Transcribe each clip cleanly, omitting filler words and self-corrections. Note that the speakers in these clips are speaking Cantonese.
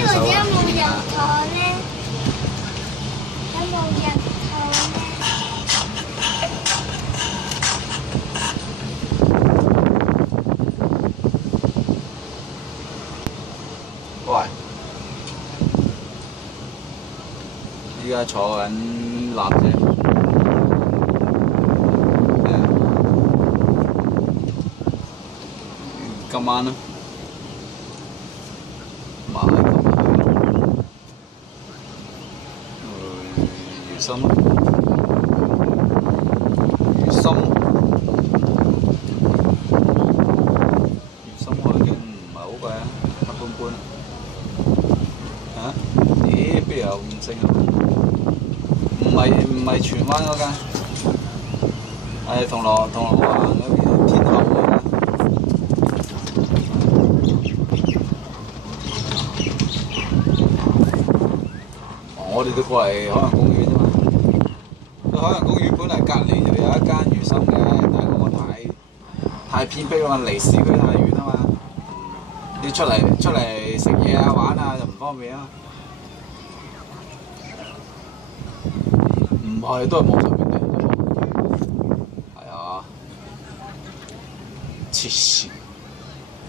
呢個有冇人坐咧？有冇人坐咧？喂，依家坐緊纜車。今晚啦，馬來今晚魚心咯，魚心我已經唔係好貴啊，一般般啊。咦？邊有五星啊？唔係荃灣嗰間，係銅鑼灣嗰邊天后嗰間。我哋都過嚟海洋公園啫嘛。海洋公園本嚟隔離就有一間魚心嘅，但係嗰個太偏僻啦嘛，離市區太遠啊嘛。你出嚟食嘢啊玩啊就唔方便啊。唔係都係網上面訂啫喎。係啊。黐線！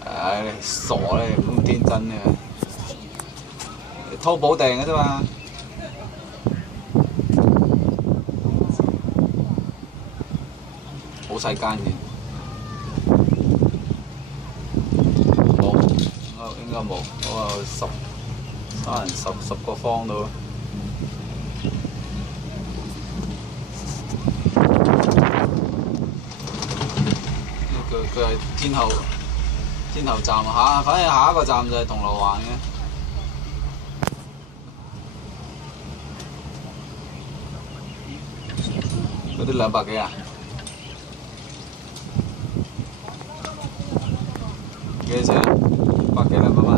唉，傻咧，咁天真嘅。淘寶訂嘅啫嘛。好細間嘅，冇，應該冇，嗰個三人十個方到。佢係天后站下，反正下一個站就係銅鑼灣嘅。嗰啲200幾啊？幾多錢？100幾200蚊？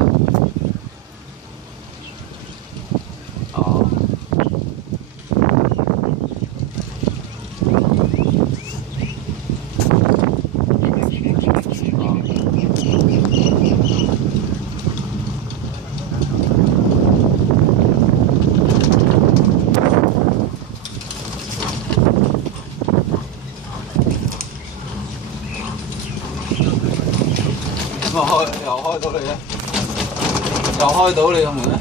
哦。又開到你咧，又開到你個門咧。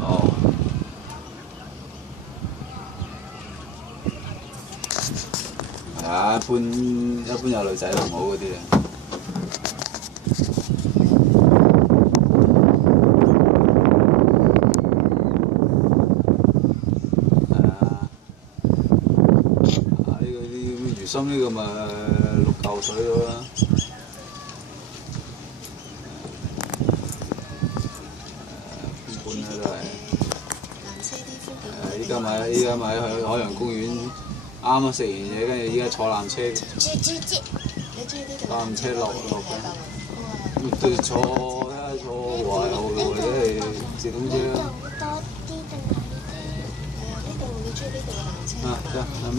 哦。係啊，一般有女仔同好嗰啲啊。魚心呢個咪6嚿水到啦。一般啦都係。依家咪去海洋公園，啱啱食完嘢，跟住依家坐纜車。纜車落嘅。對坐睇下坐華遊或者係直通車啦。啊，得，係乜？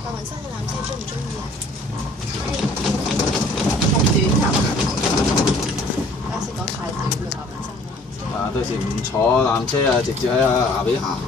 白雲山嘅纜車中唔中意啊？太短啊！啱先講太短啦，白雲山嘅纜車。啊，到時唔坐纜車啊，直接喺下邊行。